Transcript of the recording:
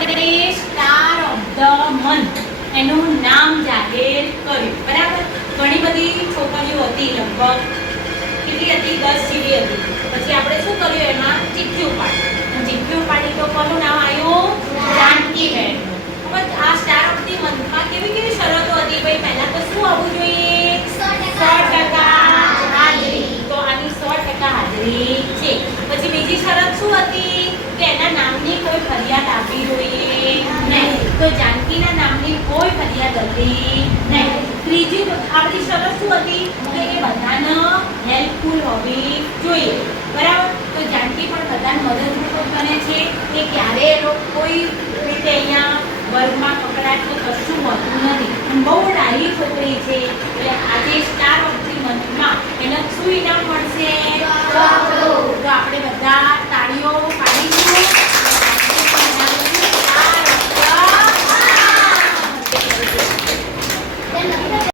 Star of the month એનું નામ જાહેર કર્યું. બરાબર. ઘણી બધી છોકરીઓ હતી, લગભગ કેટલી હતી? 10 જેવી હતી. પછી આપણે શું કર્યું? એમાં ચિઠ્ઠી ઉપાડી. ચિઠ્ઠી ઉપાડી તો કોનું નામ આવ્યું? જાનકીબેન. હવે આ સ્ટાર ઓફ ધ મંથમાં કેવી કેવી શરતો હતી ભાઈ? પહેલા તો શું આવવું જોઈએ? 100% હાજરી. તો આની 100% હાજરી છે. પછી બીજી શરત શું હતી? કે એના નામની કોઈ ફરિયાદ આવવી જોઈએ નહીં. તો જાનકીના નામની કોઈ ફરિયાદ હતી નહીં. ત્રીજી આપણી શરત શું હતી? કે એ બધાને હેલ્પફુલ હોવી જોઈએ. બરાબર. તો જાનકી પણ બધાને મદદરૂપ બને છે. કે ક્યારે કોઈ રીતે અહીંયા વર્ગમાં કકડાટ તો કશું હોતું નથી. બહુ ડાહી છોકરી છે. એટલે આજે સ્ટાર ઓફ ધ મંથમાં એને શું ઇનામ મળશે?